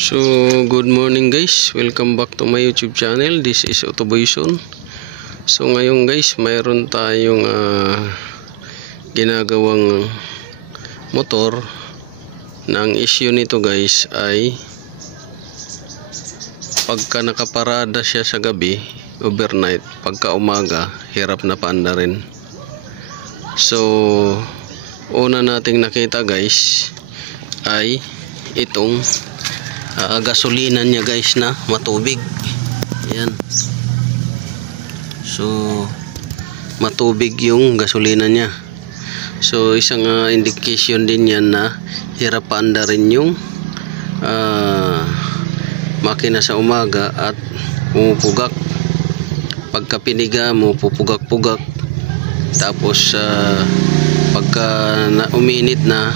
So, good morning guys. Welcome back to my YouTube channel. This is Autoboyson. So, ngayon guys, mayroon tayong ginagawang motor. Na ang issue nito guys ay pagka nakaparada siya sa gabi, overnight, pagka umaga, hirap na paanda rin. So, una nating nakita guys ay itong gasolina niya guys na matubig. Ayan. So matubig yung gasolina niya. So isang indication din yan na hirap paanda rin yung makina sa umaga at pumupugak. Pagka piniga mo, pupugak-pugak. Tapos pagka uminit na,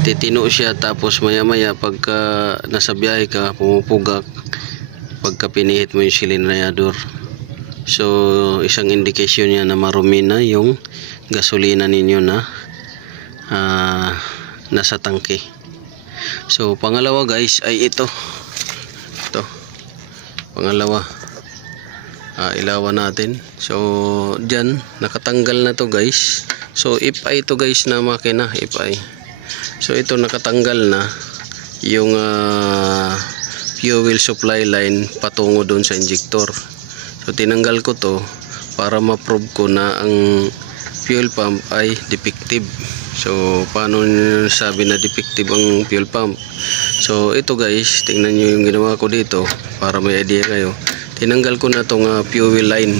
titino siya, tapos maya maya pagka nasa biyahe ka, pumupugak pagka pinihit mo yung silindrayador. So isang indication niya na marumi na yung gasolina ninyo na nasa tangke. So pangalawa guys ay ito pangalawa, ilawan natin. So dyan nakatanggal na to guys. So if ay to guys na makina, if ay, so ito nakatanggal na yung fuel supply line patungo doon sa injector. So tinanggal ko to para ma-prove ko na ang fuel pump ay defective. So paano sabi na defective ang fuel pump? So ito guys, tingnan nyo yung ginawa ko dito para may idea kayo. Tinanggal ko na tong fuel line,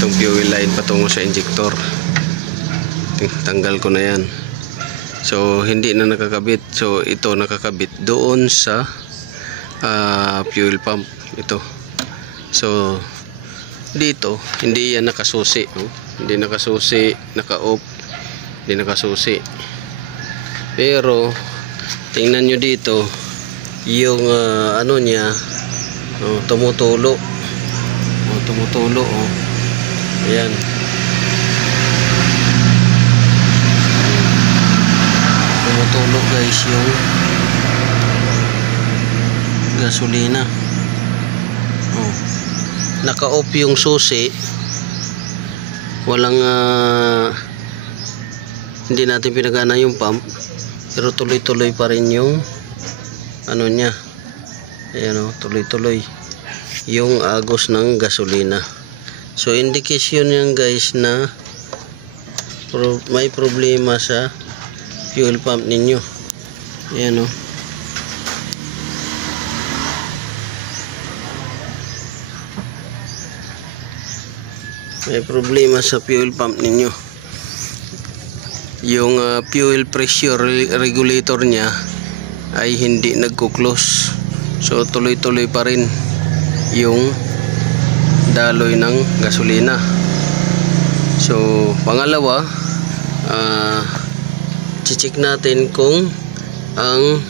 itong fuel line patungo sa injector. Tanggal ko na yan. So hindi na nakakabit. So ito nakakabit doon sa fuel pump ito. So dito hindi yan nakasusi, hindi nakasusi, naka-off, hindi nakasusi. Pero tingnan nyo dito yung ano niya, tumutulo. Tumutulo. Ayan. Tulog guys yung gasolina. Naka-off yung susi, walang hindi natin pinagana yung pump, pero tuloy-tuloy pa rin yung ano niya. Ayan, tuloy-tuloy yung agos ng gasolina. So indication yan guys na may problema sa fuel pump ninyo. Ayan o. May problema sa fuel pump ninyo. Yung fuel pressure regulator niya ay hindi nagko-close. So tuloy-tuloy pa rin yung daloy ng gasolina. So pangalawa, check natin kung ang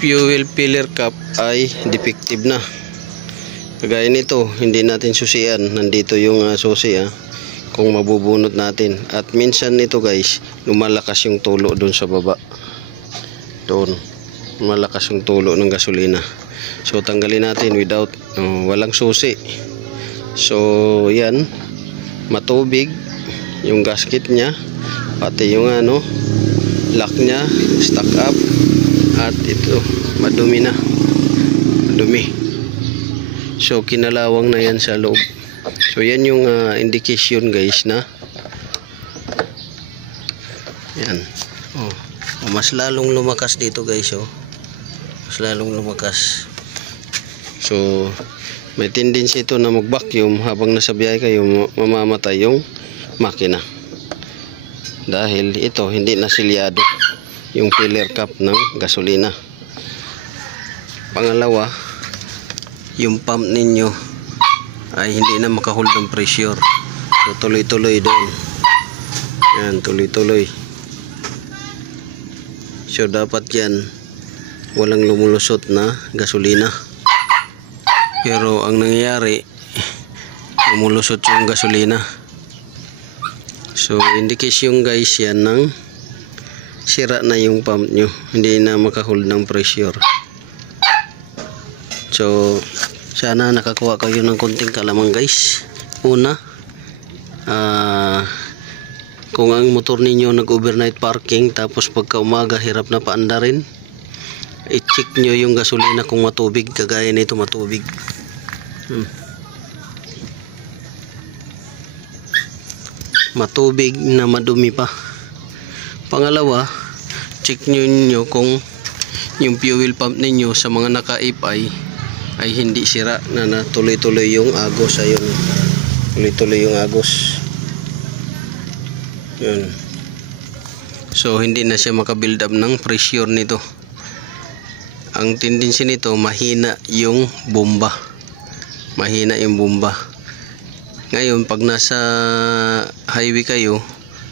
fuel filler cap ay defective na. Kagaya nito, hindi natin susian. Nandito yung susi kung mabubunot natin. At minsan nito guys, lumalakas yung tulo doon sa baba. Doon, lumalakas yung tulo ng gasolina. So tanggalin natin without walang susi. So yan, matubig yung gasket nya, pati yung lock nya stuck up, at ito madumi na, madumi. So kinalawang na yan sa loob. So yan yung indication guys na yan. Mas lalong lumakas dito guys. Mas lalong lumakas. So may tendency ito na mag-vacuum habang nasa biyahe kayo, mamamatay yung makina. Dahil ito hindi nasilyado yung filler cap ng gasolina. Pangalawa, yung pump ninyo ay hindi na makahold ng pressure. So tuloy-tuloy doon. Yan, tuloy-tuloy. So dapat yan walang lumulusot na gasolina. Pero ang nangyayari, lumulusot yung gasolina. So indication guys yan ng sira na yung pump nyo, hindi na makahold ng pressure. So sana nakakuha kayo ng konting kaalaman guys. Una, kung ang motor ninyo nag-overnight parking tapos pagka umaga hirap na paandarin, i-check nyo yung gasolina kung matubig, kagaya nito matubig. Matubig na madumi pa. Pangalawa, check nyo kung yung fuel pump ninyo sa mga naka-FI ay hindi sira na tuloy-tuloy yung agos. Ayun, tuloy-tuloy yung agos. Yun. So hindi na siya maka-build up ng pressure nito. Ang tendency nito, mahina yung bomba. Mahina yung bomba. Ngayon, pag nasa highway kayo,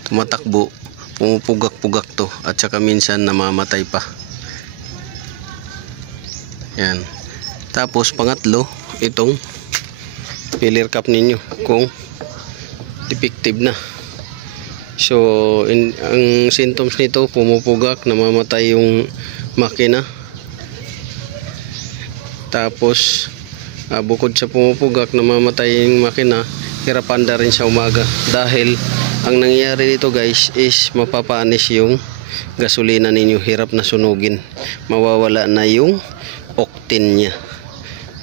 tumatakbo, pumupugak-pugak to, at saka minsan namamatay pa. Yan. Tapos pangatlo, itong filler cap ninyo kung defective na. So ang symptoms nito, pumupugak, namamatay yung makina. Tapos bukod sa pumupugak, namamatay yung makina, hirap anda rin sa umaga. Dahil ang nangyayari dito guys is mapapanis yung gasolina ninyo, hirap na sunugin, mawawala na yung octane nya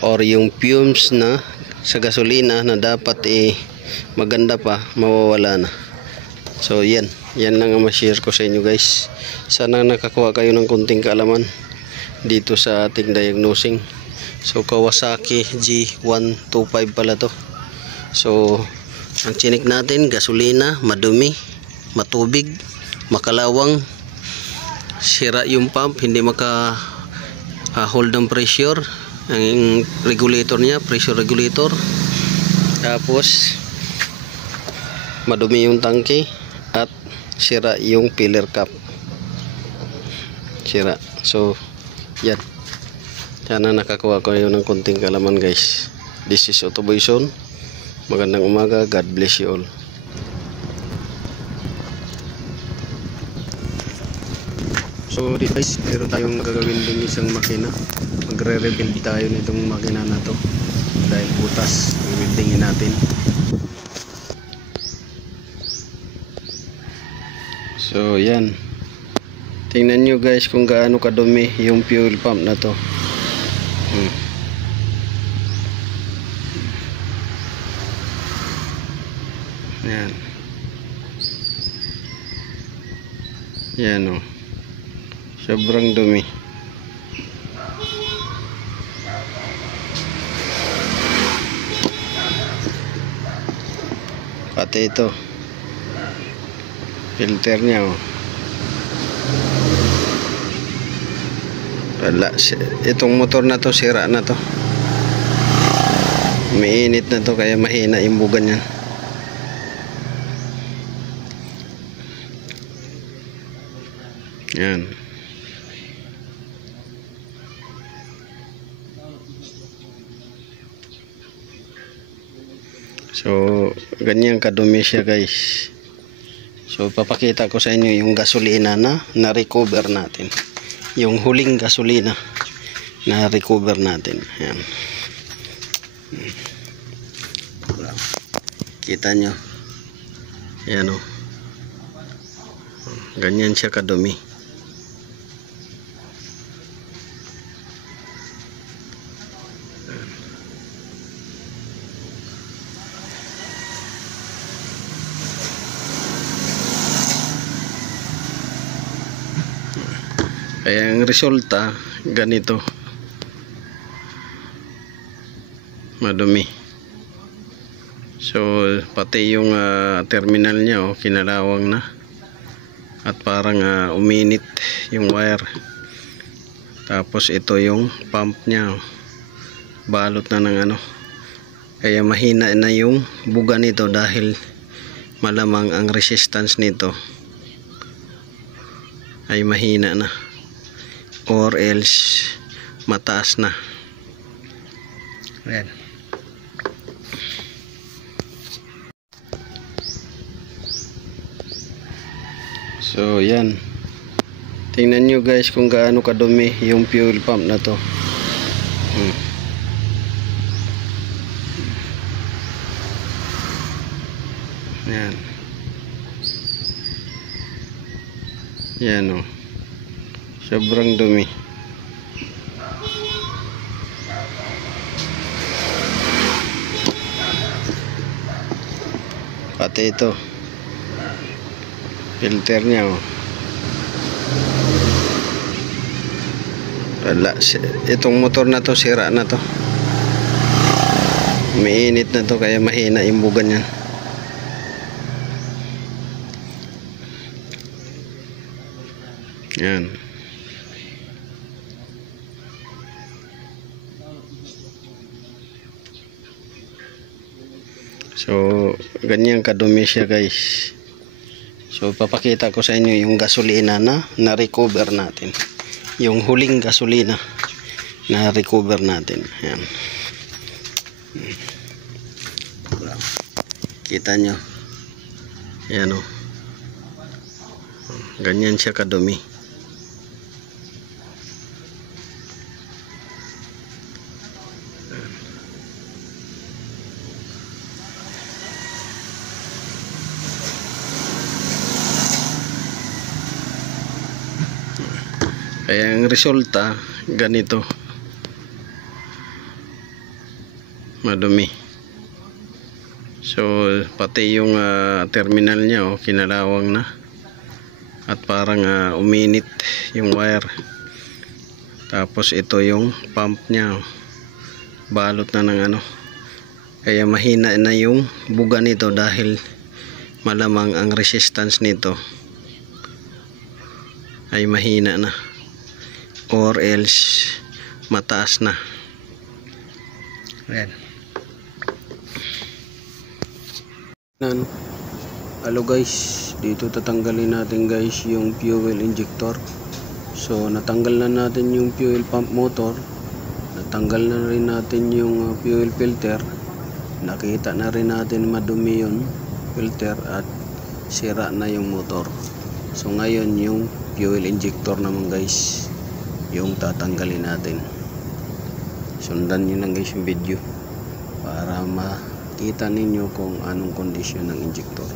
or yung fumes na sa gasolina na dapat maganda pa, mawawala na. So yan lang ang ma-share ko sa inyo guys. Sana nakakuha kayo ng konting kaalaman dito sa ating diagnosing. So Kawasaki G125 pala to. So ang chinik natin, gasolina madumi, matubig, makalawang, sira yung pump, hindi maka hold ng pressure, ang regulator niya, pressure regulator. Tapos madumi yung tangke at sira yung filler cap, sira. So yan, sana nakakuha kayo ng konting kaalaman guys. This is Autoboyson. Magandang umaga, God bless you all. So guys, meron tayong gagawin din isang makina. Magre-rebuild tayo nitong makina na to dahil butas, i-weldingin natin. So yan, tingnan nyo guys kung gaano kadumi yung fuel pump na to. Yan. Yan o. Sobrang dumi. Pati ito. Filter niya o. Wala. Itong motor na to, sira na to. Mainit na to kaya mahina yung bugan niya. Yan. So ganyan kadumi siya guys. So papakita ko sa inyo yung gasolina na na-recover natin, yung huling gasolina na recover natin. Yan. Kita nyo, yan o, ganyan siya kadumi. Kaya ang resulta ganito, madumi. So pati yung terminal niya kinalawang na at parang uminit yung wire. Tapos ito yung pump niya, balot na ng kaya mahina na yung buga nito dahil malamang ang resistance nito ay mahina na or else mataas na. Ayan. So yan, tingnan nyo guys kung gaano kadumi yung fuel pump na to. Yan. Yan o. Sobrang dumi. Pati ito. Filter niya o. Wala. Itong motor na to, sira na to. Umiinit na to kaya mahina yung bugan yan. Yan. So, ganyan kadumi siya guys. So, papakita ko sa inyo yung gasolina na na-recover natin. Yung huling gasolina na recover natin. Yan. Kita nyo. Yan o. Ganyan siya kadumi. Kaya ang resulta ganito, madumi. So pati yung terminal niya kinalawang na at parang uminit yung wire. Tapos ito yung pump niya balot na ng kaya mahina na yung buga nito dahil malamang ang resistance nito ay mahina na or else mataas na. Ayan. Hello guys, dito tatanggalin natin guys yung fuel injector. So natanggal na natin yung fuel pump motor, natanggal na rin natin yung fuel filter, nakita na rin natin madumi yung filter at sira na yung motor. So ngayon yung fuel injector naman guys yung tatanggalin natin. Sundan nyo lang guys yung video para makita ninyo kung anong kondisyon ng injector.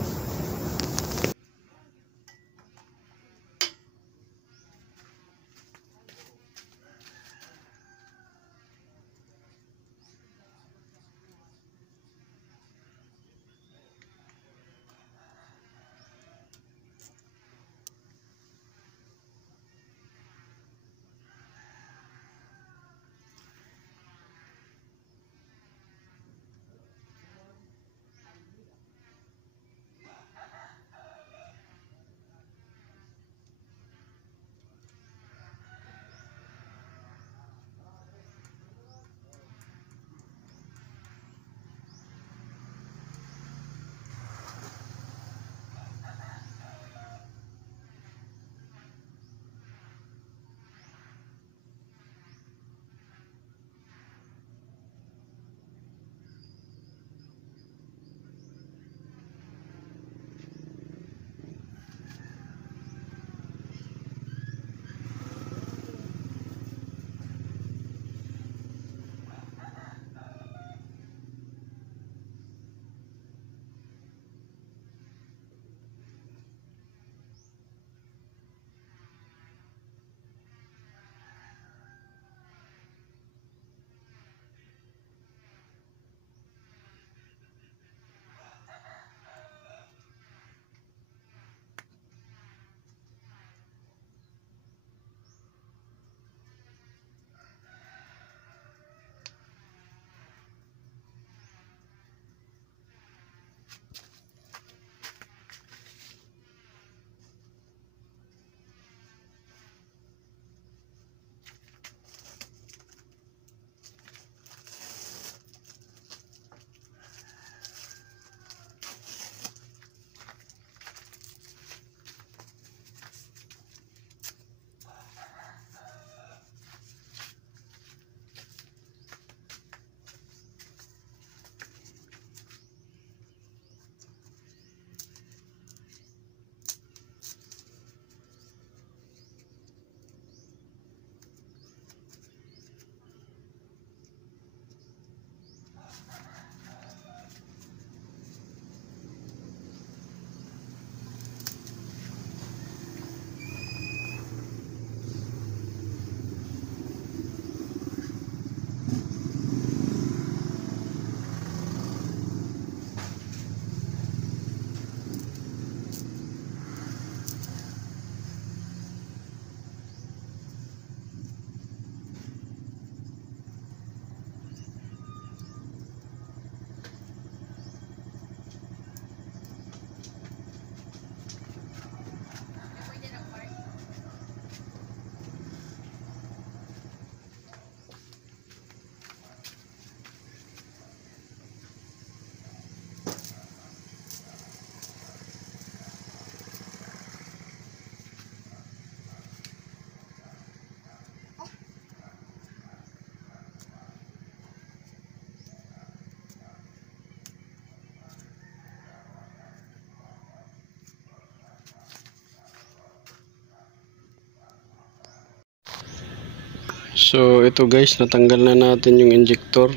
So ito guys, natanggal na natin yung injector.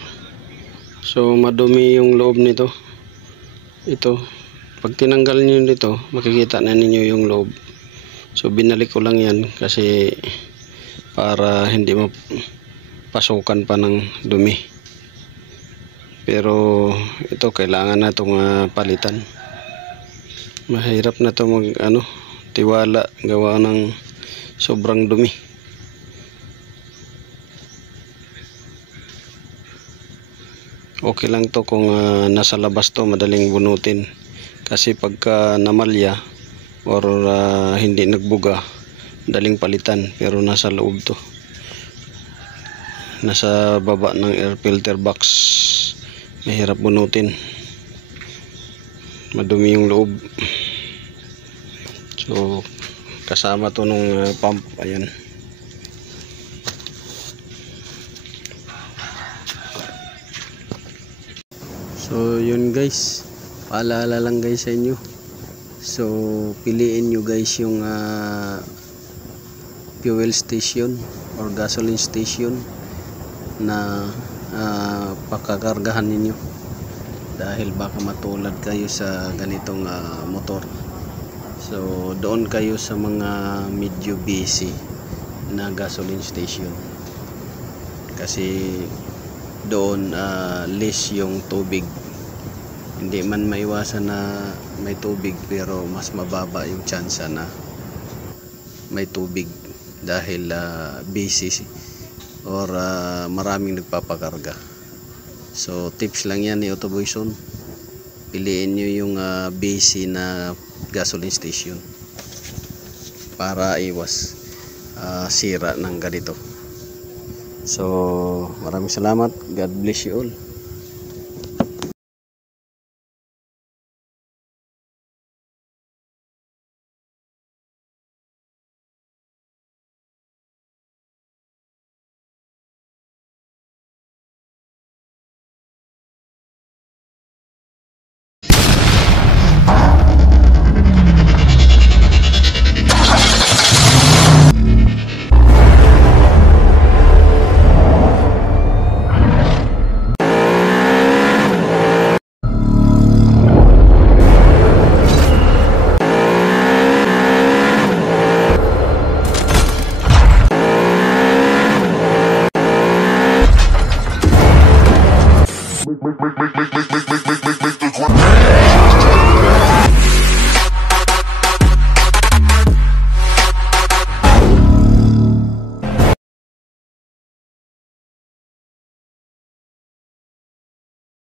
So madumi yung loob nito. Ito, pag tinanggal niyo nito, makikita na ninyo yung loob. So binalik ko lang yan kasi para hindi mapasukan pa ng dumi. Pero ito kailangan na itong palitan. Mahirap na ito tiwala gawa ng sobrang dumi. Okay lang to kung nasa labas to, madaling bunutin. Kasi pagka namalya or hindi nagbuga, daling palitan. Pero nasa loob to, nasa baba ng air filter box, mahirap bunutin, madumi yung loob. So kasama to nung pump. Ayan. So yun guys, paalala lang guys sa inyo. So piliin nyo guys yung fuel station or gasoline station na pakakargahan ninyo, dahil baka matulad kayo sa ganitong motor. So doon kayo sa mga medyo busy na gasoline station, kasi doon less yung tubig. Hindi man maiwasan na may tubig, pero mas mababa yung tsansa na may tubig dahil busy or maraming nagpapakarga. So tips lang yan ni Autoboyson, piliin nyo yung busy na gasoline station para iwas sira ng ganito. So maraming salamat. God bless you all.